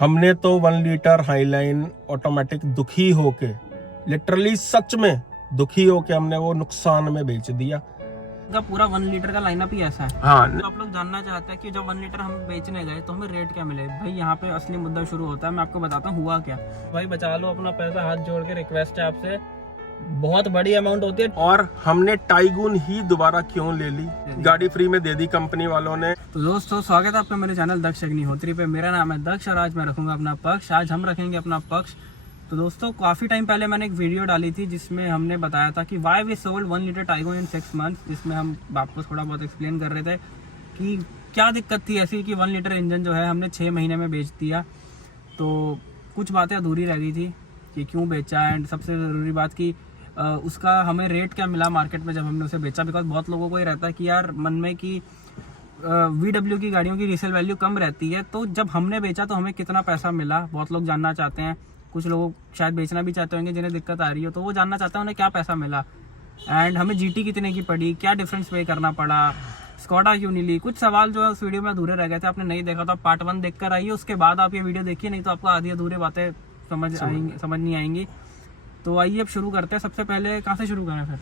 हमने तो 1 litre highline automatic दुखी होके, लिटरली सच में दुखी होके हमने वो नुकसान में बेच दिया। का पूरा 1 लीटर का लाइनअप ही ऐसा है। हाँ, तो आप लोग जानना चाहते हैं कि जब 1 लीटर हम बेचने गए तो हमें रेट क्या मिले। भाई यहाँ पे असली मुद्दा शुरू होता है। मैं आपको बताता हूँ हुआ क्या। भाई बचा लो अपना पैसा, हाथ जोड़ के रिक्वेस्ट है आपसे, बहुत बड़ी अमाउंट होती है। और हमने टाइगून ही दोबारा क्यों ले ली, गाड़ी फ्री में दे दी कंपनी वालों ने। तो दोस्तों स्वागत है आपका मेरे चैनल दक्ष अग्निहोत्री पे। मेरा नाम है दक्ष और आज मैं रखूंगा अपना पक्ष। आज हम रखेंगे अपना पक्ष। तो दोस्तों काफ़ी टाइम पहले मैंने एक वीडियो डाली थी जिसमें हमने बताया था कि why we sold 1 litre Taigun in 6 months, जिसमें हम आपको थोड़ा बहुत एक्सप्लेन कर रहे थे कि क्या दिक्कत थी ऐसी कि 1 लीटर इंजन जो है हमने 6 महीने में बेच दिया। तो कुछ बातें अधूरी रह गई थी कि क्यों बेचा, एंड सबसे ज़रूरी बात कि उसका हमें रेट क्या मिला मार्केट में जब हमने उसे बेचा। बिकॉज बहुत लोगों को ये रहता है कि यार मन में कि VW की गाड़ियों की रीसेल वैल्यू कम रहती है, तो जब हमने बेचा तो हमें कितना पैसा मिला, बहुत लोग जानना चाहते हैं। कुछ लोग शायद बेचना भी चाहते होंगे जिन्हें दिक्कत आ रही हो, तो वो जानना चाहते हैं उन्हें क्या पैसा मिला, एंड हमें GT कितने की पड़ी, क्या डिफरेंस पे करना पड़ा, स्कॉडा क्यों नहीं ली। कुछ सवाल जो है उस वीडियो में अधूरे रह गए थे। आपने नहीं देखा तो आप पार्ट 1 देख कर आइए, उसके बाद आप ये वीडियो देखिए, नहीं तो आपको आधी अधूरी बातें समझ नहीं आएंगी। तो आइए अब शुरू करते हैं। सबसे पहले कहाँ से शुरू करें फिर?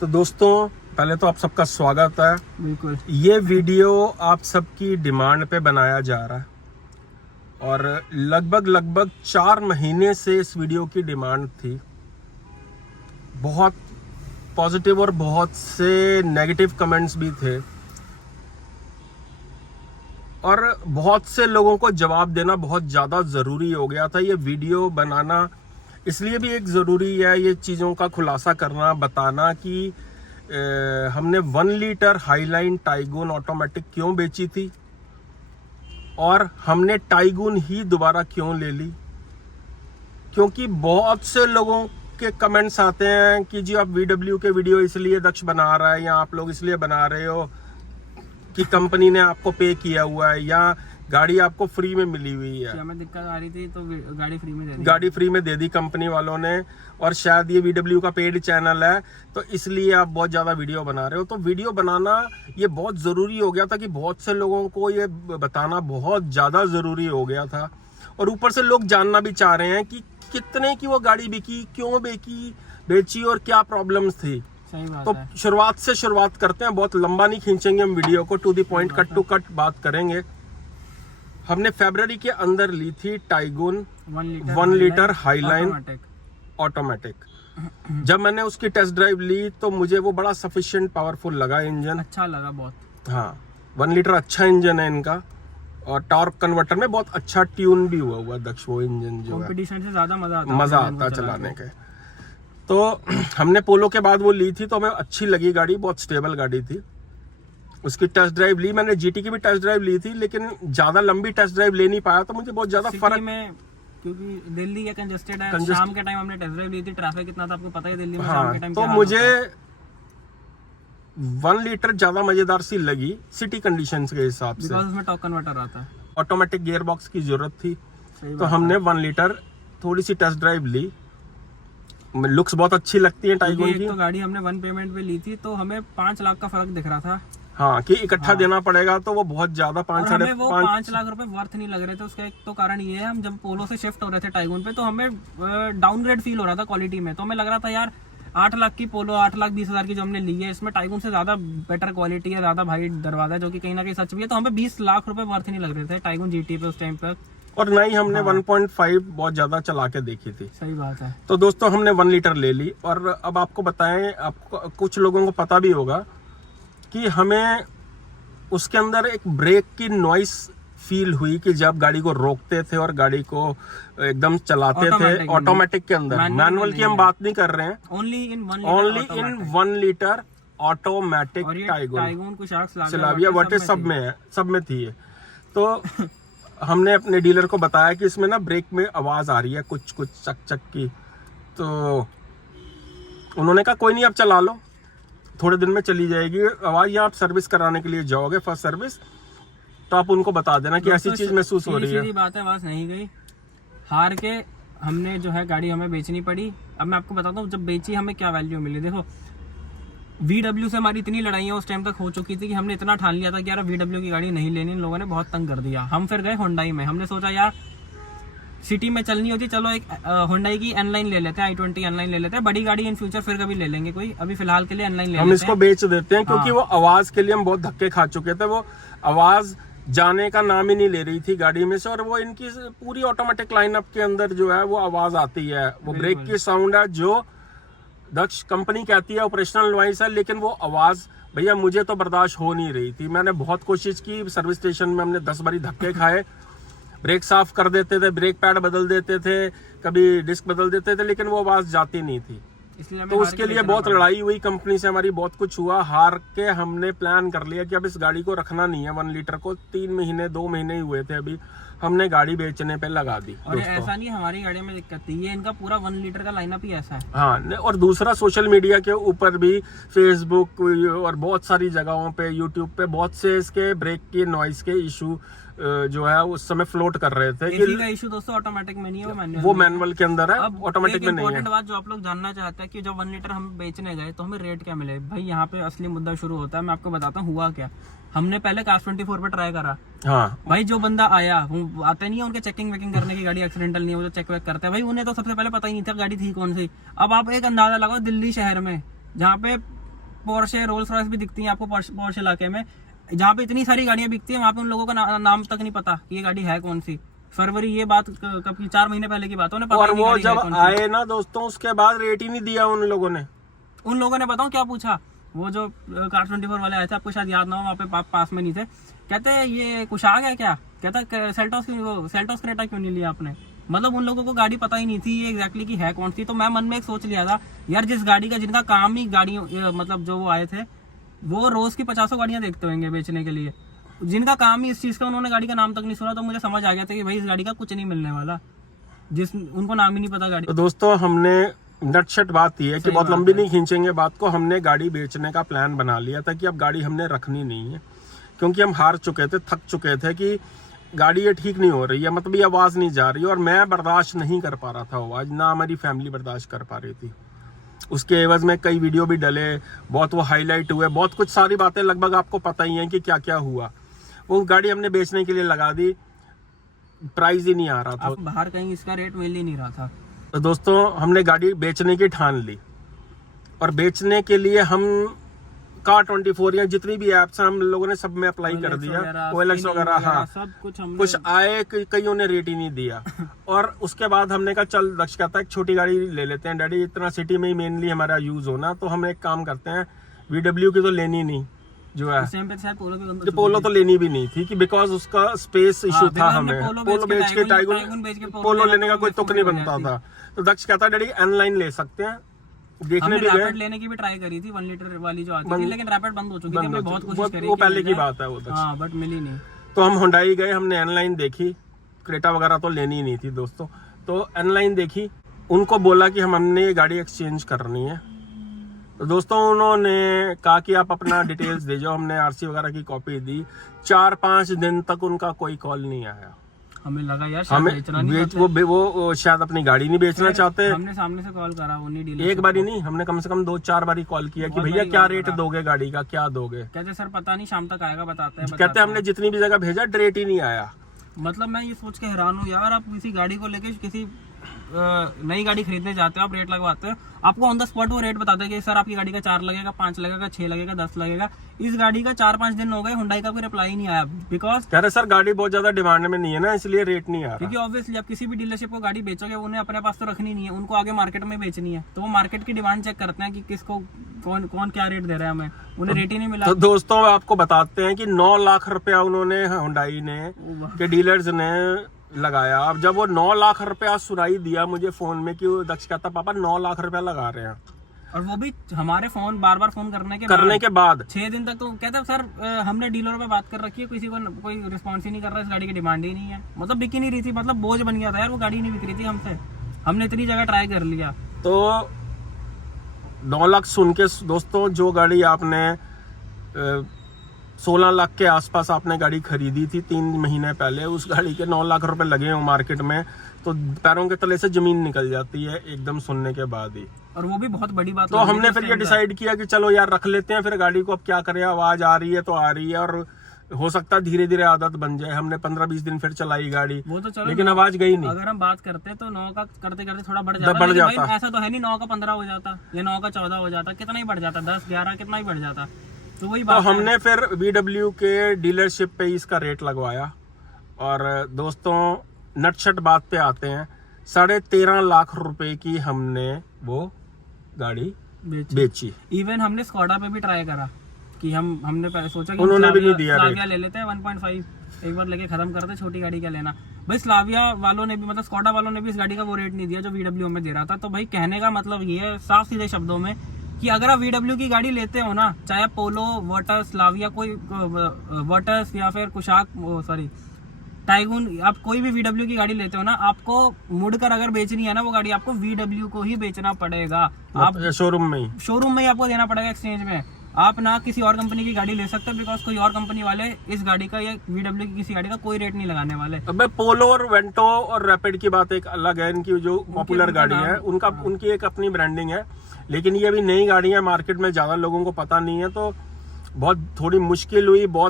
तो दोस्तों पहले तो आप सबका स्वागत है। बिल्कुल, ये वीडियो आप सबकी डिमांड पे बनाया जा रहा है और लगभग 4 महीने से इस वीडियो की डिमांड थी। बहुत पॉजिटिव और बहुत से नेगेटिव कमेंट्स भी थे और बहुत से लोगों को जवाब देना बहुत ज़्यादा ज़रूरी हो गया था। ये वीडियो बनाना इसलिए भी एक ज़रूरी है, ये चीज़ों का खुलासा करना, बताना कि हमने 1 लीटर हाईलाइन टाइगून ऑटोमेटिक क्यों बेची थी और हमने टाइगून ही दोबारा क्यों ले ली। क्योंकि बहुत से लोगों के कमेंट्स आते हैं कि जी आप VW के वीडियो इसलिए दक्ष बना रहा है, या आप लोग इसलिए बना रहे हो कि कंपनी ने आपको पे किया हुआ है, या गाड़ी आपको फ्री में मिली हुई है। हमें दिक्कत आ रही थी तो गाड़ी फ्री में दे दी कंपनी वालों ने, और शायद ये VW का पेड चैनल है तो इसलिए आप बहुत ज़्यादा वीडियो बना रहे हो। तो वीडियो बनाना ये बहुत ज़रूरी हो गया था कि बहुत से लोगों को ये बताना बहुत ज़्यादा ज़रूरी हो गया था। और ऊपर से लोग जानना भी चाह रहे हैं कि कितने की वो गाड़ी बिकी, क्यों बेची और क्या प्रॉब्लम्स थी। सही बात तो है। शुरुआत करते हैं, बहुत लंबा नहीं खींचेंगे हम वीडियो को, to the point, cut to cut बात करेंगे। हमने फरवरी के अंदर ली थी टाइगून 1 लीटर हाईलाइन ऑटोमेटिक। जब मैंने उसकी टेस्ट ड्राइव ली तो मुझे वो बड़ा सफिशिएंट पावरफुल लगा इंजन, अच्छा लगा बहुत। हाँ 1 लीटर अच्छा इंजन है इनका, और टॉर्क कन्वर्टर में बहुत अच्छा ट्यून भी हुआ दक्ष वो इंजन जो है। कंपटीशन से ज्यादा मजा आता चलाने के। तो हमने पोलो के बाद वो ली थी तो हमें अच्छी लगी गाड़ी, बहुत स्टेबल गाड़ी थी। उसकी टेस्ट ड्राइव ली, मैंने GT की भी टेस्ट ड्राइव ली थी, लेकिन ज्यादा लंबी टेस्ट ड्राइव ले नहीं पाया तो मुझे बहुत ज्यादा फर्क में, क्योंकि दिल्ली है कंजेस्टेड है। शाम के टाइम हमने टेस्ट ड्राइव ली थी, ट्रैफिक कितना था आपको पता है दिल्ली में। हाँ, शाम के टाइम तो मुझे 1 लीटर ज्यादा मजेदार सी लगी सिटी कंडीशंस के हिसाब से। उसमें टॉर्क कन्वर्टर आता है, ऑटोमेटिक गियर बॉक्स की जरूरत थी, तो हमने 1 लीटर थोड़ी सी टेस्ट ड्राइव ली। लुक्स बहुत अच्छी लगती है टाइगून की। तो गाड़ी हमने 1 पेमेंट पे ली थी तो हमें 5 लाख का फर्क दिख रहा था। हाँ, कि इकट्ठा देना पड़ेगा तो वो बहुत ज्यादा 5 लाख रुपए वर्थ नहीं लग रहे थे। उसका एक तो कारण ये है, हम जब पोलो से शिफ्ट हो रहे थे टाइगून पे तो हमें डाउनग्रेड फील हो रहा था क्वालिटी में। तो हमें लग रहा था यार 8 लाख की पोलो, 8,20,000 की जो हमने ली है, इसमें टाइगून से ज्यादा बेटर क्वालिटी है, ज्यादा भाई दरवाजा, जो कि कहीं ना कहीं सच भी है। तो हमें 20 लाख रुपए वर्थ नहीं लग रहे थे टाइगून GT पे उस टाइम पर। और नहीं हमने 1.5 बहुत ज्यादा चला के देखी थी। सही बात है। तो दोस्तों हमने 1 लीटर ले ली। और अब आपको बताएं, आपको कुछ लोगों को पता भी होगा कि हमें उसके अंदर एक ब्रेक की नॉइस फील हुई कि जब गाड़ी को रोकते थे और गाड़ी को एकदम चलाते थे ऑटोमेटिक के अंदर। मैनुअल की हम बात नहीं कर रहे हैं, only in 1 litre automatic Taigun Slavia वाटे सब में थी ये। तो हमने अपने डीलर को बताया कि इसमें ना ब्रेक में आवाज आ रही है कुछ चक चक की। तो उन्होंने कहा कोई नहीं, आप चला लो, थोड़े दिन में चली जाएगी आवाज। या आप सर्विस कराने के लिए जाओगे फर्स्ट सर्विस, तो आप उनको बता देना कि ऐसी चीज महसूस हो रही है। बात है, आवाज नहीं गई, हार के हमने जो है गाड़ी हमें बेचनी पड़ी। अब मैं आपको बताता हूँ जब बेची हमें क्या वैल्यू मिली। देखो VW से हमारी इतनी लड़ाइयाँ उस टाइम तक हो चुकी थी कि हमने इतना ठान लिया था कि यार VW की गाड़ी नहीं लेनी। इन लोगों ने बहुत तंग कर दिया। हम फिर गए होंडाई में। हमने सोचा यार सिटी में चलनी होती, चलो एक Hyundai की N-Line ले लेते हैं, i20 N-Line ले लेते हैं, बड़ी गाड़ी इन फ्यूचर फिर कभी ले लेंगे कोई, अभी फिलहाल के लिए N-Line ले हम लेते इसको हैं। बेच देते हैं क्योंकि हाँ। वो आवाज के लिए हम बहुत धक्के खा चुके थे। वो आवाज जाने का नाम ही नहीं ले रही थी गाड़ी में से, और वो इनकी पूरी ऑटोमेटिक लाइनअप के अंदर जो है वो आवाज आती है, वो ब्रेक की साउंड है जो दक्ष कंपनी कहती है ऑपरेशनल नॉइस है, लेकिन वो आवाज भैया मुझे तो बर्दाश्त हो नहीं रही थी। मैंने बहुत कोशिश की, सर्विस स्टेशन में हमने 10 बारी धक्के खाए, ब्रेक साफ कर देते थे, ब्रेक पैड बदल देते थे, कभी डिस्क बदल देते थे, लेकिन वो आवाज जाती नहीं थी। इसलिए हमें तो हार उसके के लिए बेचना बहुत पड़ा। लड़ाई हुई कंपनी से, हमारी बहुत कुछ हुआ, हार के हमने प्लान कर लिया कि अब इस गाड़ी को रखना नहीं है। 1 लीटर को 3 महीने 2 महीने ही हुए थे, अभी हमने गाड़ी बेचने पे लगा दी और दोस्तों। ऐसा नहीं है हमारी गाड़ी में दिक्कत थी, ये इनका पूरा 1 लीटर का लाइनअप ही ऐसा है। हाँ, और दूसरा सोशल मीडिया के ऊपर भी, फेसबुक और बहुत सारी जगहों पे, यूट्यूब पे बहुत से इसके ब्रेक की नॉइस के इशू जो है उस समय फ्लोट कर रहे थे एसी का इशू दोस्तों ऑटोमेटिक में नहीं है, वो में है। मैनुअल के अंदर है, अब ऑटोमेटिक एक में नहीं है। इम्पोर्टेंट बात जो आप लोग जानना चाहते हैं कि जब 1 लीटर हम बेचने गए तो हमें रेट क्या मिले, भाई यहाँ पे असली मुद्दा शुरू होता है। मैं आपको बताता हूँ हुआ क्या। हमने पहले Cars 24 पे ट्राई करा, हाँ, भाई जो बंदा आया, वो आते नहीं है उनके चेकिंग वेकिंग करने की, गाड़ी एक्सीडेंटल नहीं है, वो जो चेक वेक करते हैं, भाई उन्हें तो सबसे पहले पता ही नहीं था गाड़ी थी कौन सी। अब आप एक अंदाजा लगाओ, दिल्ली शहर में जहाँ पे पोर्शे रोल्स रॉयस भी दिखती है आपको, पोर्शे इलाके में जहाँ पे इतनी सारी गाड़ियां बिकती है, वहाँ पे उन लोगों का नाम तक नहीं पता कि ये गाड़ी है कौन सी। फरवरी, ये बात कब की, 4 महीने पहले की बात है, उन्हें पता और ही नहीं वो गाड़ी है जब कौन सी। आए ना दोस्तों, उसके बाद रेट ही नहीं दिया उन लोगों ने। उन लोगों ने बताओ क्या पूछा, वो जो Cars 24 वाले आए थे, आपको शायद याद ना हो, वहाँ पे पास में नहीं थे, कहते ये कुछ आ गया क्या, कहता सेल्टोस क्रेटा क्यों नहीं लिया आपने। मतलब उन लोगों को गाड़ी पता ही नहीं थी ये एग्जैक्टली की है कौन सी। तो मैं मन में एक सोच लिया था, यार जिस गाड़ी का, जिनका काम ही गाड़ी, मतलब जो वो आए थे वो रोज की 50 गाड़ियां देखते होंगे बेचने के लिए, जिनका काम ही इस चीज का, उन्होंने गाड़ी का नाम तक नहीं सुना। तो मुझे समझ आ गया था कि भाई इस गाड़ी का कुछ नहीं मिलने वाला, जिस उनको नाम ही नहीं पता गाड़ी। तो दोस्तों हमने नटशट बात ये है कि बहुत लंबी नहीं खींचेंगे बात को, हमने गाड़ी बेचने का प्लान बना लिया था कि अब गाड़ी हमने रखनी नहीं है, क्योंकि हम हार चुके थे, थक चुके थे कि गाड़ी ये ठीक नहीं हो रही है, मतलब ये आवाज़ नहीं जा रही, और मैं बर्दाश्त नहीं कर पा रहा था आवाज़, ना हमारी फैमिली बर्दाश्त कर पा रही थी। उसके एवज में कई वीडियो भी डले, बहुत वो हाईलाइट हुए, बहुत कुछ सारी बातें लगभग आपको पता ही हैं कि क्या क्या हुआ। वो गाड़ी हमने बेचने के लिए लगा दी, प्राइस ही नहीं आ रहा था, आप बाहर कहीं इसका रेट मिल ही नहीं रहा था। तो दोस्तों हमने गाड़ी बेचने की ठान ली, और बेचने के लिए हम Car 24 या जितनी भी ऐप्स हैं हम लोगों ने सब में अप्लाई कर दिया, OLX वगैरह, हाँ सब कुछ हमने, कुछ आए, कईयों ने रेट ही नहीं दिया। और उसके बाद हमने कहा चल, दक्ष कहता है एक छोटी गाड़ी ले लेते हैं डैडी, इतना सिटी में ही मेनली हमारा यूज होना, तो हम एक काम करते हैं, VW की तो लेनी नहीं जो है, सेम पे शायद पोलो की पोलो तो लेनी भी नहीं थी कि बिकॉज उसका स्पेस इशू था, हमें पोलो बेच के टाइगुन पोलो लेने का कोई तुक नहीं बनता था। तो दक्ष कहता डैडी N-Line ले सकते हैं, देखने भी गए, रैपिड लेने की भी ट्राई करी थी 1 लीटर वाली जो आती थी, लेकिन रैपिड बंद हो चुकी थी, हमने बहुत कोशिश करी, वो पहले की बात है वो दक्ष। हाँ, बट मिली नहीं। तो हम Hyundai गए, हमने N-Line देखी, क्रेटा वगैरह तो लेनी ही नहीं थी दोस्तों, तो N-Line देखी, उनको बोला कि हमने ये गाड़ी एक्सचेंज करनी है। तो दोस्तों उन्होंने कहा कि आप अपना डिटेल्स दे जाओ, हमने RC वगैरह की कॉपी दी, 4-5 दिन तक उनका कोई कॉल नहीं आया। हमें लगा यार शायद हमें बेचना नहीं चाहते। वो शायद अपनी गाड़ी नहीं बेचना चाहते। हमने सामने से कॉल करा, वो नहीं डीलर, एक बारी नहीं, हमने कम से कम 2-4 बारी कॉल किया कि भैया क्या रेट दोगे गाड़ी का, क्या दोगे। कहते सर पता नहीं, शाम तक आएगा, बताते हैं। कहते हमने जितनी भी जगह भेजा रेट ही नहीं आया। मतलब मैं ये सोच के हैरान हूँ यार, आप किसी गाड़ी को लेके किसी नई गाड़ी खरीदने जाते हो, आप रेट लगवाते हो, आपको ऑन द स्पॉट वो रेट बताते हैं कि सर आपकी गाड़ी का 4 लगेगा, 5 लगेगा, 6 लगेगा, 10 लगेगा। इस गाड़ी का 4-5 दिन हो गए, Hyundai का कोई रिप्लाई नहीं आया, बिकॉज कह रहे सर गाड़ी बहुत ज्यादा डिमांड में नहीं है ना, इसलिए रेट नहीं आ रहा। क्योंकि ऑब्वियसली आप किसी भी डीलरशिप को गाड़ी बेचोगे, उन्हें अपने पास तो रखनी नहीं है, उनको आगे मार्केट में बेचनी है, तो वो मार्केट की डिमांड चेक करते हैं कि किसको कौन क्या रेट दे रहा है हमें, उन्हें रेट ही नहीं मिला। तो दोस्तों आपको बताते हैं कि 9 लाख रुपया उन्होंने Hyundai ने के डीलर्स ने लगाया। अब जब वो 9 लाख रुपया सुराई दिया मुझे फोन में कि वो दक्ष कहता पापा 9 लाख रुपया लगा रहे हैं, और वो भी हमारे फोन बार फोन करने के बाद 6 दिन तक। तो कहते हैं सर हमने डीलरों पे बात कर रखी है, किसी को कोई रिस्पॉन्स ही नहीं कर रहा, इस गाड़ी की डिमांड ही नहीं है, मतलब बिक ही नहीं रही थी, मतलब बोझ बन गया था यार, वो गाड़ी नहीं बिक रही थी हमसे, हमने इतनी जगह ट्राई कर लिया। तो 9 लाख सुन के दोस्तों, जो गाड़ी आपने 16 लाख के आसपास आपने गाड़ी खरीदी थी 3 महीने पहले, उस गाड़ी के 9 लाख रुपए लगे हो मार्केट में, तो पैरों के तले से जमीन निकल जाती है एकदम सुनने के बाद ही। और वो भी बहुत बड़ी बात। तो हमने फिर ये डिसाइड किया कि चलो यार रख लेते हैं, फिर गाड़ी को अब क्या करें, आवाज आ रही है तो आ रही है, और हो सकता है धीरे धीरे आदत बन जाए। हमने 15-20 दिन फिर चलाई गाड़ी, वो तो चलो, लेकिन आवाज गई नहीं। अगर हम बात करते तो 9 का करते करते थोड़ा बढ़ जाता, बढ़ लेकिन जाता। भाई ऐसा तो है नहीं 9 का 15 हो जाता या 9 का 14 हो जाता, कितना ही बढ़ जाता, 10-11 कितना ही बढ़ जाता। तो वही तो बात है। हमने फिर VW के डीलरशिप पे ही इसका रेट लगवाया। और दोस्तों नटशट बात पे आते हैं, 13.5 लाख रुपए की हमने वो गाड़ी बेची। इवन हमने स्कॉडा पे भी ट्राई करा कि हमने पहले सोचा कि उन्होंने भी नहीं दिया स्लाविया ले लेते हैं 1.5, एक बार लेके खत्म करते, छोटी गाड़ी क्या लेना भाई। स्लाविया वालों ने भी, मतलब स्कॉडा वालों ने भी इस गाड़ी का वो रेट नहीं दिया जो VW में दे रहा था। तो भाई कहने का मतलब ये है साफ सीधे शब्दों में कि अगर आप VW की गाड़ी लेते हो ना, चाहे पोलो, वर्टस, स्लाविया, कोई वर्टस या फिर कुशाक, सॉरी टाइगून, आप कोई भी VW की गाड़ी लेते हो ना, आपको मुड़कर अगर बेचनी है ना वो गाड़ी, आपको VW को ही बेचना पड़ेगा। आप शोरूम में ही आपको देना पड़ेगा एक्सचेंज में। आप ना किसी और कंपनी की गाड़ी ले सकते हो, बिकॉज कोई और कंपनी वाले इस गाड़ी का या VW की किसी गाड़ी का कोई रेट नहीं लगाने वाले। अब पोलो और वेंटो और रैपिड की बात एक अलग है, इनकी जो पॉपुलर गाड़ी है उनकी एक अपनी ब्रांडिंग है, लेकिन ये अभी नई गाड़ी है, मार्केट में ज्यादा लोगों को पता नहीं है। तो बहुत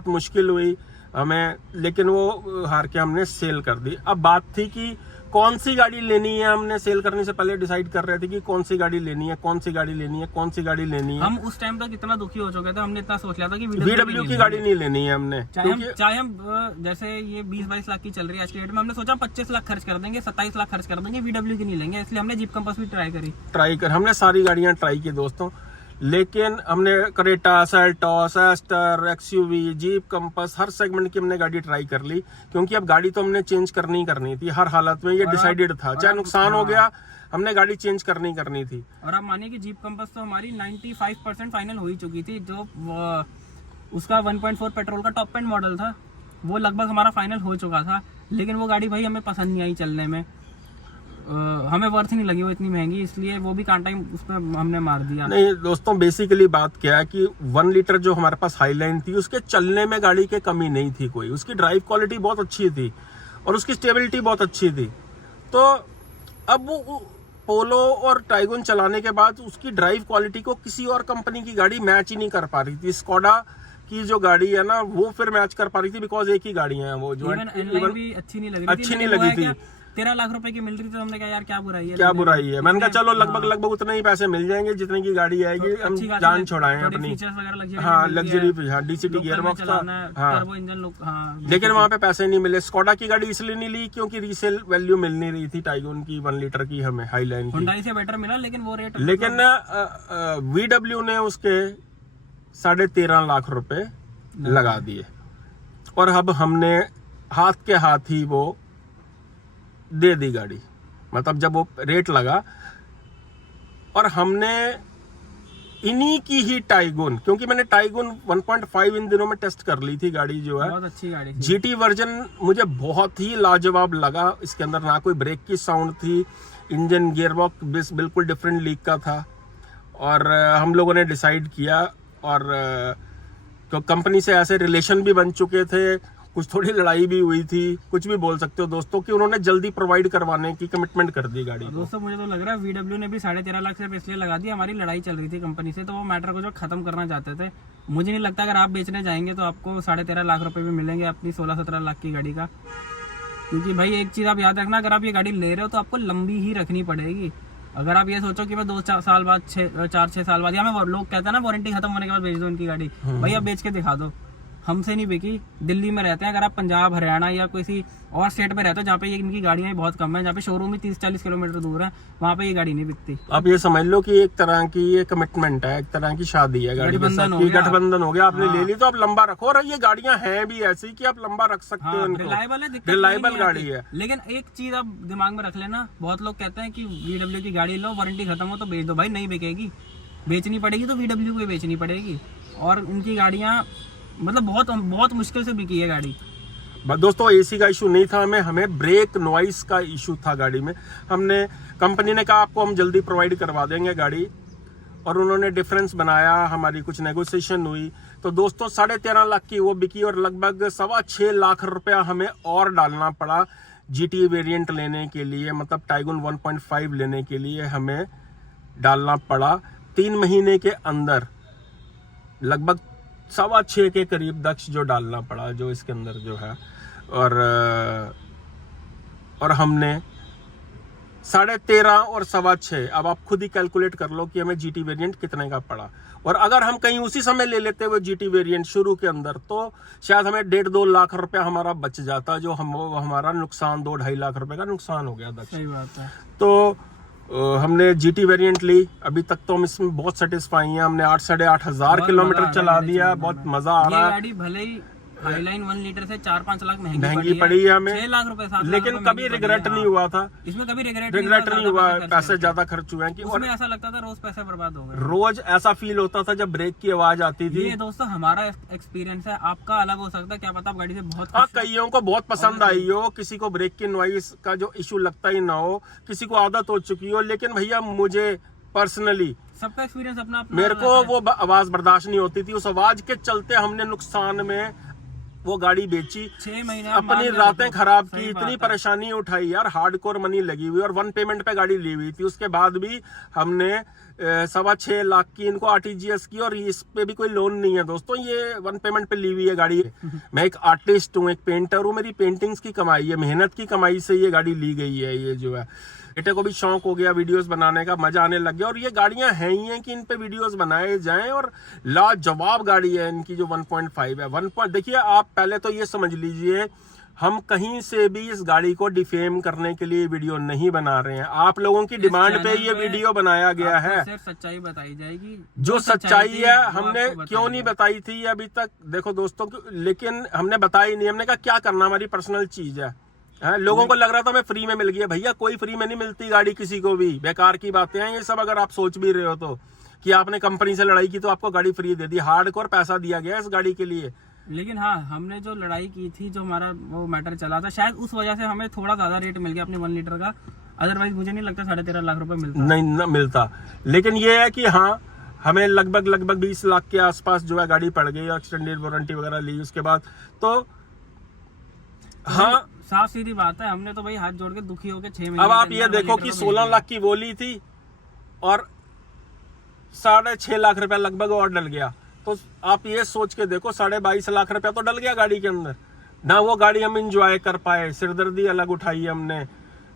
मुश्किल हुई हमें, लेकिन वो हार के हमने सेल कर दी। अब बात थी कि कौन सी गाड़ी लेनी है, हमने सेल करने से पहले डिसाइड कर रहे थे कि कौन सी गाड़ी लेनी है। हम उस टाइम तक इतना दुखी हो चुके थे, हमने इतना सोच लिया था कि VW की गाड़ी नहीं लेनी है हमने, चाहे हम जैसे ये 20-22 लाख की चल रही है आज के डेट में, हमने सोचा 25 लाख खर्च कर देंगे, 27 लाख खर्च कर देंगे, VW की नहीं लेंगे। इसलिए हमने जीप कंपास भी हमने सारी गाड़ियां ट्राई की दोस्तों, लेकिन हमने Creta, Seltos, Astor, XUV, Jeep Compass, हर सेगमेंट की हमने गाड़ी ट्राई कर ली, क्योंकि अब गाड़ी तो हमने चेंज करनी थी हर हालत में। ये डिसाइडेड था, चाहे नुकसान हो गया, हमने गाड़ी चेंज करनी थी। और आप मानिए कि जीप कंपास तो हमारी 95% फाइनल हो ही चुकी थी। जो उसका 1.4 पेट्रोल का टॉप एंड मॉडल था, वो लगभग हमारा फाइनल हो चुका था, लेकिन वो गाड़ी भाई हमें पसंद नहीं आई चलने में, हमें वर्थ नहीं लगी वो इतनी महंगी, इसलिए वो भी कांटा ही उसमें हमने मार दिया। नहीं दोस्तों, बेसिकली बात क्या है कि 1 लीटर जो हमारे पास हाईलाइन थी, उसके चलने में गाड़ी के कमी नहीं थी कोई, उसकी ड्राइव क्वालिटी बहुत अच्छी थी और उसकी स्टेबिलिटी बहुत अच्छी थी। तो अब वो पोलो और टाइगून चलाने के बाद उसकी ड्राइव क्वालिटी को किसी और कंपनी की गाड़ी मैच ही नहीं कर पा रही थी। स्कोडा की जो गाड़ी है ना, वो फिर मैच कर पा रही थी, बिकॉज एक ही गाड़ी है वो जो भी अच्छी नहीं लगी थी। 13 लाख रुपए की मिल रही थी, तो हमने कहा यार क्या बुराई है। मैंने कहा चलो लगभग उतने ही पैसे मिल जाएंगे जितने की गाड़ी आएगी, हम जान छोड़ाएं अपनी। हाँ, लग्जरी, हाँ, DCT गियरबॉक्स था, हाँ, लेकिन वहाँ पे पैसे नहीं मिले। स्कोडा की गाड़ी इसलिए नहीं ली क्योंकि रीसेल वैल्यू मिल नहीं रही थी टाइगून की 1 लीटर की हमें हाईलाइन की। हुंडई से बेटर मिला, लेकिन वो रेट, लेकिन VW ने उसके 13.5 लाख रुपए लगा दिए, और अब हमने हाथ के हाथ ही वो दे दी गाड़ी। मतलब जब वो रेट लगा, और हमने इन्हीं की ही टाइगून, क्योंकि मैंने टाइगून 1.5 इन दिनों में टेस्ट कर ली थी, गाड़ी जो है बहुत अच्छी गाड़ी, GT वर्जन मुझे बहुत ही लाजवाब लगा। इसके अंदर ना कोई ब्रेक की साउंड थी, इंजन गियरबॉक्स बिल्कुल डिफरेंट लीक का था। और हम लोगों ने डिसाइड किया, और तो कंपनी से ऐसे रिलेशन भी बन चुके थे, कुछ थोड़ी लड़ाई भी हुई थी, कुछ भी बोल सकते हो दोस्तों, कि उन्होंने जल्दी प्रोवाइड करवाने की कमिटमेंट कर दी गाड़ी को। दोस्तों मुझे तो लग रहा है VW ने भी 13.5 लाख सिर्फ इसलिए लगा दी, हमारी लड़ाई चल रही थी कंपनी से, तो वो मैटर को जो खत्म करना चाहते थे। मुझे नहीं लगता अगर आप बेचने जाएंगे तो आपको 13.5 लाख रुपए भी मिलेंगे अपनी 16-17 लाख की गाड़ी का। क्योंकि भाई एक चीज आप याद रखना, अगर आप ये गाड़ी ले रहे हो तो आपको लंबी ही रखनी पड़ेगी। अगर आप ये सोचो कि मैं 2-4 साल बाद 4-6 साल बाद, या मैं लोग कहते हैं ना वारंटी खत्म होने के बाद बेच दो उनकी गाड़ी, भाई आप बेच के दिखा दो। हमसे नहीं बिकी, दिल्ली में रहते हैं, अगर आप पंजाब, हरियाणा या किसी और स्टेट में रहते हो जहाँ पे ये इनकी गाड़ियाँ बहुत कम है, जहाँ पे शोरूम ही 30-40 किलोमीटर दूर है, वहाँ पे ये गाड़ी नहीं बिकती। आप ये समझ लो कि एक तरह की ये कमिटमेंट है, एक तरह की शादी है गाड़ी के साथ, कि गठबंधन हो गया, आपने ले ली तो आप लंबा रखो। और ये गाड़ियाँ हैं भी ऐसी कि आप लंबा रख सकते हो, रिलायबल गाड़ी है। लेकिन एक चीज आप दिमाग में रख लेना, बहुत लोग कहते हैं कि VW की गाड़ी लो, वारंटी खत्म हो तो बेच दो। भाई नहीं बिकेगी, बेचनी पड़ेगी तो VW को बेचनी पड़ेगी। और उनकी गाड़ियाँ मतलब बहुत मुश्किल से बिकी है गाड़ी। दोस्तों AC का इशू नहीं था हमें ब्रेक नॉइस का इशू था गाड़ी में। हमने, कंपनी ने कहा आपको हम जल्दी प्रोवाइड करवा देंगे गाड़ी, और उन्होंने डिफरेंस बनाया, हमारी कुछ नेगोशिएशन हुई, तो दोस्तों 13.5 लाख की वो बिकी, और लगभग 6.25 लाख रुपया हमें और डालना पड़ा GT वेरिएंट लेने के लिए, मतलब टाइगून 1.5 लेने के लिए हमें डालना पड़ा। 3 महीने के अंदर लगभग 6:15 के करीब दक्ष जो डालना पड़ा जो इसके अंदर जो है, और हमने 13:30 और 6:15, अब आप खुद ही कैलकुलेट कर लो कि हमें जीटी वेरिएंट कितने का पड़ा। और अगर हम कहीं उसी समय ले लेते हुए जीटी वेरिएंट शुरू के अंदर, तो शायद हमें 1.5-2 लाख रुपया हमारा बच जाता, जो हमारा नुकसान 2-2.5 लाख रुपए का नुकसान हो गया दक्ष। सही बात है। तो हमने जीटी वेरिएंट ली, अभी तक तो हम इसमें बहुत सेटिस्फाई हैं। हमने 8-8.5 हजार किलोमीटर चला दिया, बहुत मजा आ रहा है। ये गाड़ी भले ही हाईलाइन 1 लीटर से 4-5 लाख महंगी पड़ी है हमें, 6 लाख रुपए, 7 लाख लेकिन रुपए कभी रिग्रेट नहीं हुआ था। इसमें कभी रिग्रेट नहीं हुआ, पैसे ज्यादा खर्च हुए हैं कि, और ऐसा लगता था रोज पैसे बर्बाद हो गए। रोज ऐसा फील होता था जब ब्रेक की आवाज आती थी। ये दोस्तों हमारा एक्सपीरियंस है, आपका अलग हो सकता है, क्या पता आप गाड़ी से बहुत हाँ, कईयों को बहुत पसंद आई हो, किसी को ब्रेक की नॉइस का जो इशू लगता ही ना हो, किसी को आदत हो चुकी हो, लेकिन भैया मुझे पर्सनली, सबका एक्सपीरियंस अपना अपना, मेरे को वो आवाज बर्दाश्त नहीं होती थी। उस आवाज के चलते हमने नुकसान में वो गाड़ी बेची, 6 महीने अपनी रातें खराब की, इतनी परेशानी उठाई यार, हार्डकोर मनी लगी हुई, और 1 पेमेंट पे गाड़ी ली हुई थी। उसके बाद भी हमने 6.25 लाख की इनको आरटीजीएस की, और इस पे भी कोई लोन नहीं है दोस्तों, ये 1 पेमेंट पे ली हुई है गाड़ी। मैं एक आर्टिस्ट हूँ, एक पेंटर हूँ, मेरी पेंटिंग्स की कमाई है, मेहनत की कमाई से ये गाड़ी ली गई है। ये जो है, बेटे को भी शौक हो गया वीडियोस बनाने का, मजा आने लग गया, और ये गाड़ियां हैं ही हैं कि इन पे वीडियोस बनाए जाएं, और लाजवाब गाड़ी है इनकी जो 1.5 है। देखिए, आप पहले तो ये समझ लीजिए, हम कहीं से भी इस गाड़ी को डिफेम करने के लिए वीडियो नहीं बना रहे हैं, आप लोगों की डिमांड पे ये वीडियो बनाया गया है। सिर्फ सच्चाई बताई जाएगी, जो सच्चाई है हमने क्यों नहीं बताई थी अभी तक, देखो दोस्तों, लेकिन हमने बताई नहीं। हमने कहा क्या करना, हमारी पर्सनल चीज है। लोगों को लग रहा था मैं फ्री में मिल गया, भैया कोई फ्री में नहीं मिलती गाड़ी किसी को भी, बेकार की बातें हैं ये सब। अगर आप सोच भी रहे हो तो कि आपने कंपनी से लड़ाई की तो आपको गाड़ी फ्री दे दी, हार्डकोर पैसा दिया गया इस गाड़ी के लिए। लेकिन हाँ, हमने जो लड़ाई की थी, जो हमारा वो मैटर चला था, शायद उस वजह से हमें थोड़ा ज्यादा रेट मिल गया अपने 1 लीटर का, अदरवाइज मुझे नहीं लगता 13.5 लाख रुपए मिलता, नहीं न मिलता। लेकिन ये है कि हाँ, हमें लगभग 20 लाख के आसपास जो है गाड़ी पड़ गई, एक्सटेंडेड वारंटी वगैरह ली उसके बाद। तो हाँ, साफ सीधी बात है, हमने तो भाई हाथ जोड़ के दुखी हो गए 6 महीने। अब आप ये देखो कि 16 लाख की वो ली थी, और 6.5 लाख रुपया लगभग और डल गया। तो आप ये सोच के देखो, 22.5 लाख रुपया तो डल गया गाड़ी के अंदर। ना वो गाड़ी हम इंजॉय कर पाए, सिरदर्दी अलग उठाई हमने,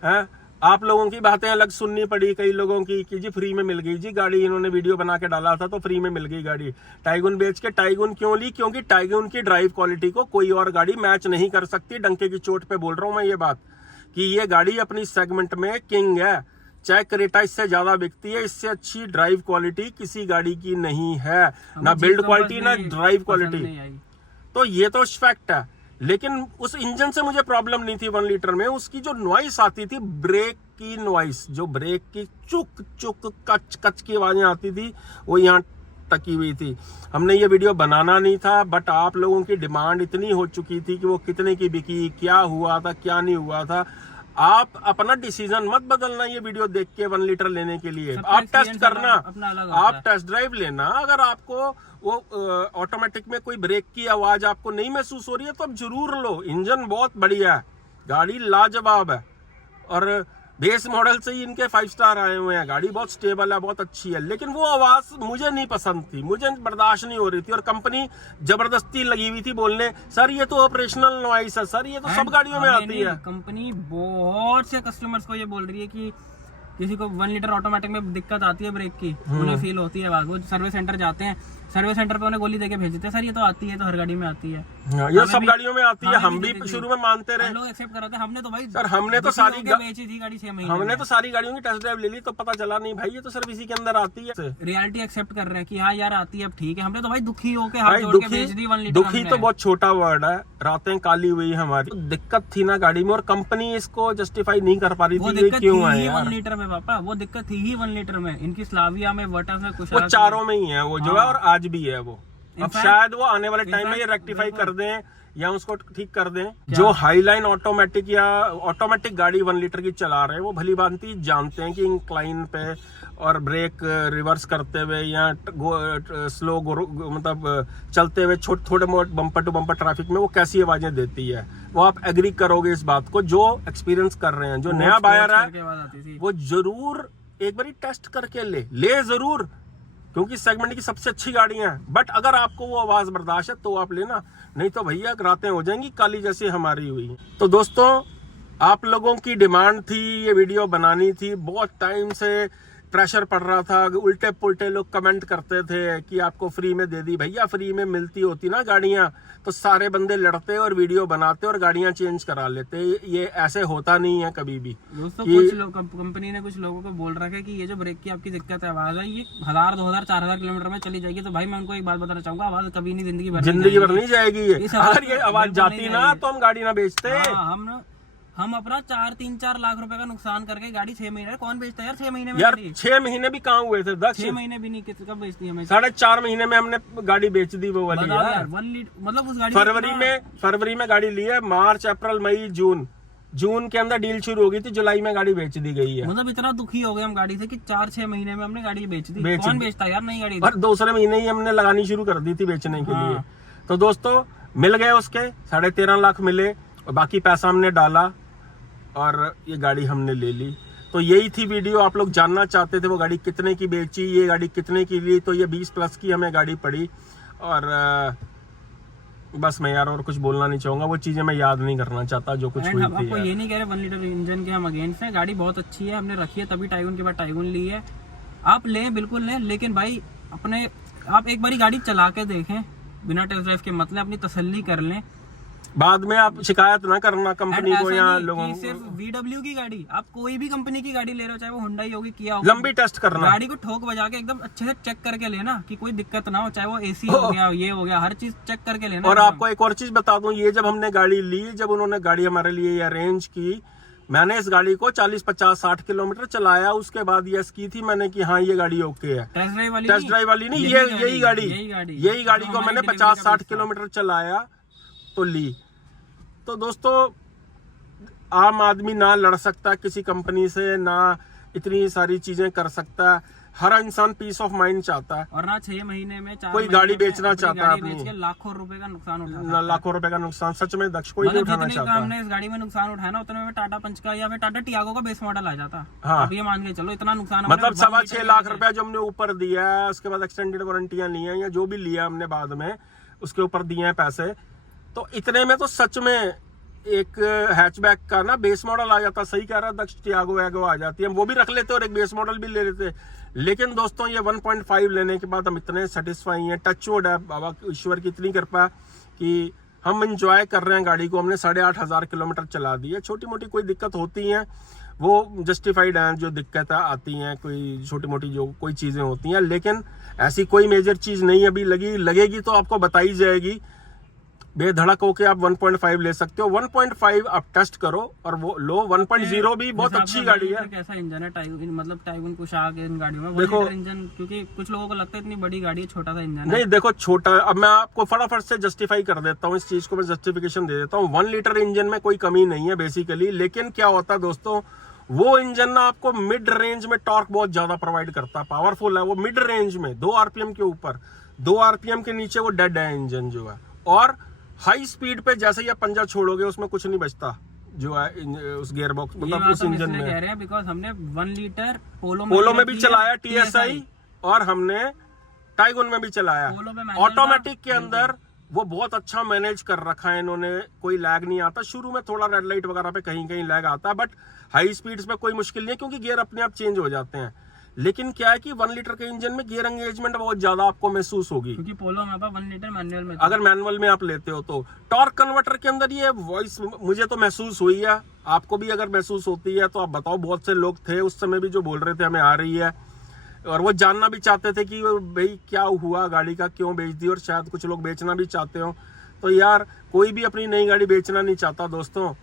हैं। आप लोगों की बातें अलग सुननी पड़ी, कई लोगों की कि जी फ्री में मिल गई जी गाड़ी, इन्होंने वीडियो बना के डाला था तो फ्री में मिल गई गाड़ी। टाइगुन बेच के टाइगुन क्यों ली? क्योंकि टाइगुन की ड्राइव क्वालिटी को कोई और गाड़ी मैच नहीं कर सकती। डंके की चोट पे बोल रहा हूं मैं ये बात, कि ये गाड़ी अपनी सेगमेंट में किंग है। चाहे क्रेटा इससे ज्यादा बिकती है, इससे अच्छी ड्राइव क्वालिटी किसी गाड़ी की नहीं है, ना बिल्ड क्वालिटी ना ड्राइव क्वालिटी। तो ये तो फैक्ट है। लेकिन उस इंजन से मुझे प्रॉब्लम नहीं थी 1 लीटर में, उसकी जो नॉइस आती थी, ब्रेक की नॉइस, जो ब्रेक की चुक चुक कच कच की आवाजें आती थी, वो यहाँ टकी हुई थी। हमने ये वीडियो बनाना नहीं था, बट आप लोगों की डिमांड इतनी हो चुकी थी कि वो कितने की बिकी, क्या हुआ था, क्या नहीं हुआ था। आप अपना डिसीजन मत बदलना ये वीडियो देख के 1 लीटर लेने के लिए। आप टेस्ट करना, आप टेस्ट ड्राइव लेना। अगर आपको वो ऑटोमेटिक में कोई ब्रेक की आवाज आपको नहीं महसूस हो रही है तो आप जरूर लो। इंजन बहुत बढ़िया है, गाड़ी लाजवाब है, और बेस मॉडल से ही इनके 5 स्टार आए हुए हैं। गाड़ी बहुत स्टेबल है, बहुत अच्छी है, लेकिन वो आवाज मुझे नहीं पसंद थी, मुझे बर्दाश्त नहीं हो रही थी। और कंपनी जबरदस्ती लगी हुई थी बोलने, सर ये तो ऑपरेशनल नॉइस है, सर ये तो सब गाड़ियों में आती है। कंपनी बहुत से कस्टमर्स को ये बोल रही है कि किसी को 1 लीटर ऑटोमेटिक में दिक्कत आती है ब्रेक की, उन्हें फील होती है, वो सर्विस सेंटर जाते हैं, सर्विस सेंटर पे उन्हें गोली देके भेज देते हैं, सर ये तो आती है, तो हर गाड़ी में आती है, ये सब गाड़ियों में आती है। हम भी शुरू में मानते रहे, लोग एक्सेप्ट कर रहे थे। हमने तो भाई सर, हमने तो सारी बेची थी गाड़ी 6 महीने, हमने तो सारी गाड़ियों की टेस्ट ड्राइव ले ली, तो पता चला नहीं भाई ये तो सर्विस के अंदर आती है। रियलिटी एक्सेप्ट कर रहे हैं कि हाँ यार आती है, अब ठीक है। हमने तो भाई दुखी होके हाथ जोड़ के भेज दी 1 लीटर। दुखी तो बहुत छोटा वर्ड है, रातें काली हुई हमारी। तो दिक्कत थी ना गाड़ी में, और कंपनी इसको जस्टिफाई नहीं कर पा रही थी, क्यों है यार? 1 लीटर में पापा वो दिक्कत थी ही 1 लीटर में, इनकी स्लाविया में, वर्टस में, कुछ वो चारों में ही है वो जो है, और आज भी है वो। अब शायद वो आने वाले टाइम में ये रेक्टिफाई कर दें या उसको ठीक कर दें। जो हाईलाइन ऑटोमेटिक या ऑटोमेटिक गाड़ी 1 लीटर की चला रहे हैं, वो भली भांति जानते हैं कि इंक्लाइन पे और ब्रेक रिवर्स करते हुए या स्लो मतलब चलते हुए छोटे मोटे बम्पर टू बम्पर ट्रैफिक में वो कैसी आवाजें देती है। वो आप एग्री करोगे इस बात को, जो एक्सपीरियंस कर रहे हैं। जो नया बायर है वो जरूर एक बार टेस्ट करके ले जरूर, क्योंकि सेगमेंट की सबसे अच्छी गाड़ियां हैं। बट अगर आपको वो आवाज बर्दाश्त है तो आप लेना, नहीं तो भैया रातें हो जाएंगी काली जैसी हमारी हुई। तो दोस्तों, आप लोगों की डिमांड थी, ये वीडियो बनानी थी, बहुत टाइम से प्रेशर पड़ रहा था, उल्टे पुल्टे लोग कमेंट करते थे कि आपको फ्री में दे दी। भैया फ्री में मिलती होती ना गाड़ियां तो सारे बंदे लड़ते और वीडियो बनाते और गाड़ियां चेंज करा लेते। ये ऐसे होता नहीं है कभी भी। दोस्तों कुछ लोग, कंपनी ने कुछ लोगों को बोल रखा है कि ये जो ब्रेक की आपकी दिक्कत है, आवाज है, ये 1000, 2000, 4000 किलोमीटर में चली जाएगी। तो भाई मैं उनको एक बात बताना चाहूंगा, आवाज कभी नहीं जिंदगी भर नहीं जाएगी। अगर ये आवाज जाती ना तो हम गाड़ी ना बेचते। हम अपना 4-3-4 लाख रुपए का नुकसान करके गाड़ी 6 महीने, कौन बेचता है यार 6 महीने में? यार 6 महीने भी कहाँ हुए थे दक्ष? 6 महीने भी नहीं, कब बेचती हमें? 4.5 महीने में हमने गाड़ी बेच दी वो वाली यार। 1 लीटर मतलब उस गाड़ी फरवरी में गाड़ी ली है, मार्च, अप्रैल, मई, जून के अंदर डील शुरू हो गई थी, जुलाई में गाड़ी बेच दी गई है। मतलब इतना दुखी हो गए हम गाड़ी से कि 4-6 महीने में हमने गाड़ी बेच दी। कौन बेचता यार नई गाड़ी? और दूसरे महीने ही हमने लगानी शुरू कर दी थी बेचने के लिए। तो दोस्तों मिल गए उसके 13.5 लाख मिले और बाकी पैसा हमने डाला और ये गाड़ी हमने ले ली। तो यही थी वीडियो। आप लोग जानना चाहते थे वो गाड़ी कितने की बेची, ये गाड़ी कितने की ली। तो ये 20+ की हमें गाड़ी पड़ी। और बस मैं यार और कुछ बोलना नहीं चाहूंगा, वो चीजें मैं याद नहीं करना चाहता जो कुछ हुई थी। आपको ये नहीं कह रहे 1 लीटर इंजन के हम अगेंस्ट हैं, गाड़ी बहुत अच्छी है, हमने रखी है तभी टाइगुन के बाद टाइगुन ली है। आप लें, बिल्कुल लें, लेकिन भाई आप एक बारी गाड़ी चला के देखें, बिना टेस्ट ड्राइव के, मतलब अपनी तसल्ली कर लें। बाद में आप शिकायत ना करना कंपनी को या लोगों को। सिर्फ VW की गाड़ी, आप कोई भी कंपनी की गाड़ी ले रहे हो, चाहे वो हुंडई होगी, किया होगी, लंबी टेस्ट करना, गाड़ी को ठोक बजा के एकदम अच्छे से चेक करके लेना कि कोई दिक्कत ना हो, चाहे वो AC हो गया, ये हो गया, हर चीज चेक करके लेना। और आपको एक और चीज बता दूं, ये जब हमने गाड़ी ली, जब उन्होंने गाड़ी हमारे लिए अरेंज की, मैंने इस गाड़ी को 40, 50, 60 किलोमीटर चलाया। उसके बाद यस की थी मैंने कि हाँ ये गाड़ी ओके है। टेस्ट ड्राइव वाली नहीं, यही गाड़ी को मैंने 50-60 किलोमीटर चलाया तो ली। तो दोस्तों, आम आदमी ना लड़ सकता किसी कंपनी से, ना इतनी सारी चीजें कर सकता। हर इंसान पीस ऑफ माइंड चाहता है, और ना 6 महीने में कोई गाड़ी बेचना चाहता है अपनी। लाखों रुपए का नुकसान उठाना, लाखों रुपए का नुकसान सच में दक्ष कोई नहीं उठाना चाहता। हमने इस गाड़ी में नुकसान उठाया ना, उतने में टाटा पंच का या फिर टाटा टियागो का बेस मॉडल आ जाता। हाँ, अब ये मान के चलो इतना नुकसान, मतलब 6.25 लाख रुपया जो हमने ऊपर दिया है, उसके बाद एक्सटेंडेड वारंटियां ली है या जो भी लिया हमने बाद में, उसके ऊपर दिए हैं पैसे। तो इतने में तो सच में एक हैचबैक का ना बेस मॉडल आ जाता। सही कह रहा है दक्ष, टियागो वैगो आ जाती है, हम वो भी रख लेते और एक बेस मॉडल भी ले लेते। लेकिन दोस्तों ये 1.5 लेने के बाद हम इतने सेटिस्फाई हैं, टचवुड है, बाबा ईश्वर की इतनी कृपा कि हम एंजॉय कर रहे हैं गाड़ी को। हमने 8,500 किलोमीटर चला दी है। छोटी मोटी कोई दिक्कत होती है वो जस्टिफाइड हैं, जो दिक्कतें आती हैं, कोई छोटी मोटी जो कोई चीजें होती हैं, लेकिन ऐसी कोई मेजर चीज नहीं अभी लगेगी तो आपको बताई जाएगी। बेधड़क होके आप 1.5 ले सकते हो। 1.5 आप टेस्ट करो और वो लो। 1.0 भी बहुत अच्छी गाड़ी है। कैसा इंजन है टाइगुन, मतलब टाइगुन कुछ आगे इन गाड़ियों में देखो इंजन, क्योंकि कुछ लोगों को लगता है इतनी बड़ी गाड़ी है, छोटा सा इंजन है। नहीं देखो छोटा, अब मैं आपको फटाफट से जस्टिफाई कर देता हूँ, इस चीज को मैं जस्टिफिकेशन दे देता हूँ। 1 लीटर इंजन में कोई कमी नहीं है बेसिकली, लेकिन क्या होता है दोस्तों, वो इंजन ना आपको मिड रेंज में टॉर्क बहुत ज्यादा प्रोवाइड करता है, पावरफुल है वो मिड रेंज में। 2 RPM के ऊपर, 2 RPM के नीचे वो डेड है इंजन जो है। और हाई स्पीड पे जैसे ही आप पंजा छोड़ोगे उसमें कुछ नहीं बचता जो है उस गियर बॉक्स, मतलब उस इंजन में। कह रहे हैं बिकॉज हमने 1 लीटर पोलो में भी चलाया TSI, और हमने टाइगुन में भी चलाया। ऑटोमेटिक के अंदर वो बहुत अच्छा मैनेज कर रखा है इन्होंने, कोई लैग नहीं आता। शुरू में थोड़ा रेड लाइट वगैरह पे कहीं कहीं लैग आता है, बट हाई स्पीड्स में कोई मुश्किल नहीं है क्योंकि गियर अपने आप चेंज हो जाते हैं। लेकिन क्या है कि 1 लीटर के इंजन में गियर एंगेजमेंट बहुत ज्यादा आपको महसूस होगी, क्योंकि पोलो में 1 लीटर मैनुअल में, अगर मैनुअल में आप लेते हो तो। टॉर्क कन्वर्टर के अंदर ये वॉइस मुझे तो महसूस हुई है, आपको भी अगर महसूस होती है तो आप बताओ। बहुत से लोग थे उस समय भी जो बोल रहे थे हमें आ रही है, और वो जानना भी चाहते थे कि भाई क्या हुआ गाड़ी का, क्यों बेच दी, और शायद कुछ लोग बेचना भी चाहते हो। तो यार कोई भी अपनी नई गाड़ी बेचना नहीं चाहता दोस्तों।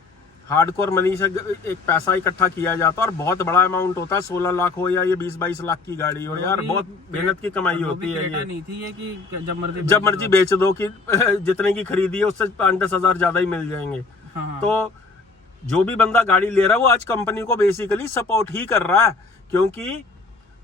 हार्डकोर मनी से एक पैसा इकट्ठा किया जाता है और बहुत बड़ा अमाउंट होता है। 16 लाख हो या ये 20-22 लाख की गाड़ी हो, यार बहुत मेहनत की कमाई होती है ये। नहीं थी ये कि जब मर्जी बेच दो, कि जितने की खरीदी है उससे 5-10 हजार ज्यादा ही मिल जाएंगे। हाँ। तो जो भी बंदा गाड़ी ले रहा है वो आज कंपनी को बेसिकली सपोर्ट ही कर रहा है, क्योंकि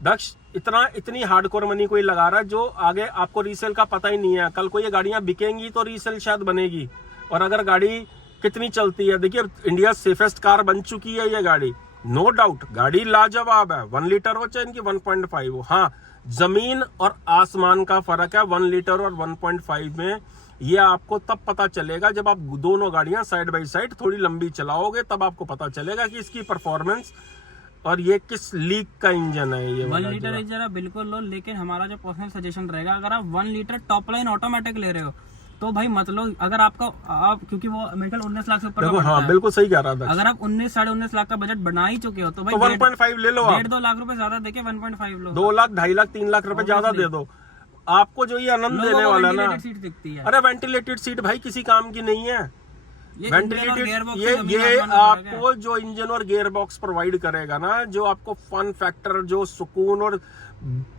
दक्ष इतनी हार्डकोर मनी कोई लगा रहा है जो आगे आपको रीसेल का पता ही नहीं है। कल को ये गाड़ियां बिकेंगी तो रीसेल शायद बनेगी। और अगर गाड़ी कितनी चलती है, देखिए इंडिया सेफेस्ट कार बन चुकी है ये गाड़ी, नो डाउट। गाड़ी लाजवाब है, 1 लीटर हो चाहे इनकी 1.5 हो। हाँ जमीन और आसमान का फर्क है 1 लीटर और 1.5 में। ये आपको तब पता चलेगा जब आप दोनों गाड़ियां साइड बाय साइड थोड़ी लंबी चलाओगे, तब आपको पता चलेगा कि इसकी परफॉर्मेंस और ये किस लीग का इंजन है। ये 1 लीटर इंजन आप बिल्कुल लो, लेकिन हमारा जो पर्सनल सजेशन रहेगा, अगर आप 1 लीटर टॉप लाइन ऑटोमेटिक ले रहे हो तो भाई मतलब अगर आपका क्योंकि वो मेरे 19 लाख से ऊपर का हाँ, बिल्कुल सही कह रहा था। अगर आप 19 साढ़े 19 लाख का बजट बना ही चुके हो तो भाई 1.5 ले लो, 1.5-2 लाख रुपए ज्यादा देके 1.5 लो, 2 लाख 2.5 लाख 3 लाख रुपए ज्यादा दे दो। आपको जो ये आनंद देने वाला ना, सीट दिखती है। अरे वेंटिलेटेड सीट भाई किसी काम की नहीं है। वेंटिलेटेड ये आपको आपको जो इंजन और गियर बॉक्स प्रोवाइड करेगा ना, जो आपको फन फैक्टर, जो सुकून और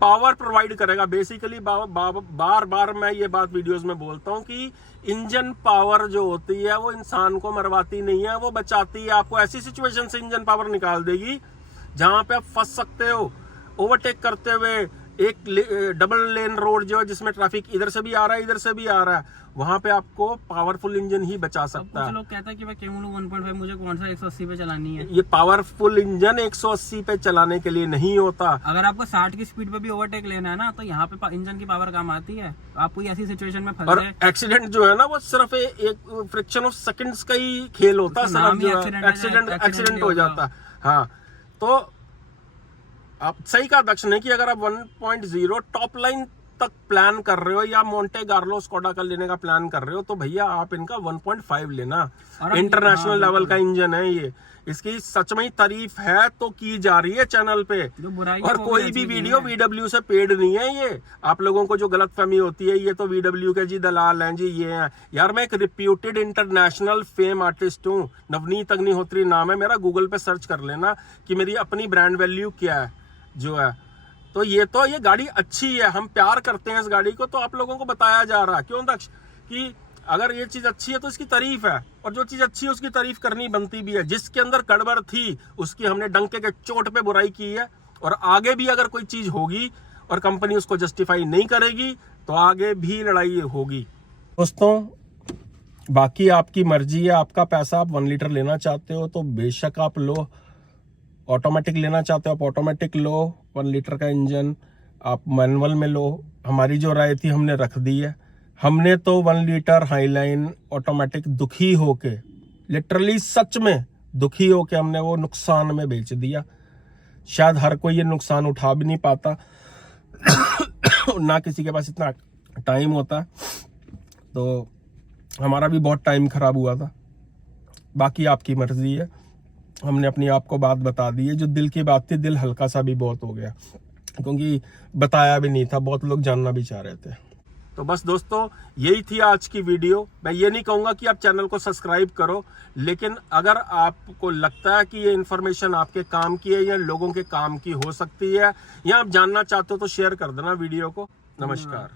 पावर प्रोवाइड करेगा। बेसिकली बार बार मैं ये बात वीडियोस में बोलता हूँ कि इंजन पावर जो होती है वो इंसान को मरवाती नहीं है, वो बचाती है। आपको ऐसी सिचुएशन से इंजन पावर निकाल देगी जहां पे आप फंस सकते हो। ओवरटेक करते हुए एक डबल लेन रोड जो है जिसमें ट्रैफिक इधर से भी आ रहा है इधर से भी आ रहा है, वहां पे आपको पावरफुल इंजन ही बचा सकता है। लोग कहता है कि भाई K1 1.5 मुझे कौन सा 180 पे चलानी है। ये पावरफुल इंजन 180 पे चलाने के लिए नहीं होता। अगर आपको 60 की स्पीड पे भी ओवरटेक लेना है ना, तो यहाँ पे इंजन की पावर काम आती है। आप कोई ऐसी सिचुएशन में फंस और गए, एक्सीडेंट जो है ना वो सिर्फ एक फ्रिक्शन ऑफ सेकंड्स का ही खेल होता है, सिर्फ एक्सीडेंट हो जाता है। हाँ, तो आप सही कहा दक्ष ने कि अगर आप 1.0 टॉप लाइन तक प्लान कर रहे हो या मोंटे कार्लो स्कोडा का लेने का प्लान कर रहे हो तो भैया आप इनका 1.5 लेना। इंटरनेशनल लेवल का इंजन है ये, इसकी सच में ही तारीफ है तो की जा रही है चैनल पे। और कोई भी वीडियो VW से पेड नहीं है ये। आप लोगों को जो गलतफहमी होती है ये तो VW के जी दलाल हैं जी, ये हैं। यार मैं एक रिप्यूटेड इंटरनेशनल फेम आर्टिस्ट हूँ, नवनीत अग्निहोत्री नाम है मेरा, गूगल पे सर्च कर लेना कि मेरी अपनी ब्रांड वैल्यू क्या है जो है। तो ये गाड़ी अच्छी है, हम प्यार करते हैं इस गाड़ी को, तो आप लोगों को बताया जा रहा है। क्यों दक्ष कि अगर ये चीज अच्छी है तो इसकी तारीफ है, और जो चीज अच्छी है उसकी तारीफ करनी बनती भी है। जिसके अंदर गड़बड़ थी उसकी हमने डंके के चोट पे बुराई की है, और आगे भी अगर कोई चीज होगी और कंपनी उसको जस्टिफाई नहीं करेगी तो आगे भी लड़ाई होगी। दोस्तों बाकी आपकी मर्जी है, आपका पैसा। आप 1 लीटर लेना चाहते हो तो बेशक आप लो, ऑटोमेटिक लेना चाहते हो आप ऑटोमेटिक लो 1 लीटर का इंजन, आप मैनुअल में लो। हमारी जो राय थी हमने रख दी है। हमने तो 1 लीटर हाईलाइन ऑटोमेटिक दुखी होके, लिटरली सच में दुखी होके हमने वो नुकसान में बेच दिया। शायद हर कोई ये नुकसान उठा भी नहीं पाता ना किसी के पास इतना टाइम होता, तो हमारा भी बहुत टाइम खराब हुआ था। बाकी आपकी मर्जी है, हमने अपनी आपको बात बता दी है। जो दिल की बात थी, दिल हल्का सा भी बहुत हो गया क्योंकि बताया भी नहीं था, बहुत लोग जानना भी चाह रहे थे। तो बस दोस्तों यही थी आज की वीडियो। मैं ये नहीं कहूंगा कि आप चैनल को सब्सक्राइब करो, लेकिन अगर आपको लगता है कि ये इन्फॉर्मेशन आपके काम की है या लोगों के काम की हो सकती है या आप जानना चाहते हो तो शेयर कर देना वीडियो को। नमस्कार।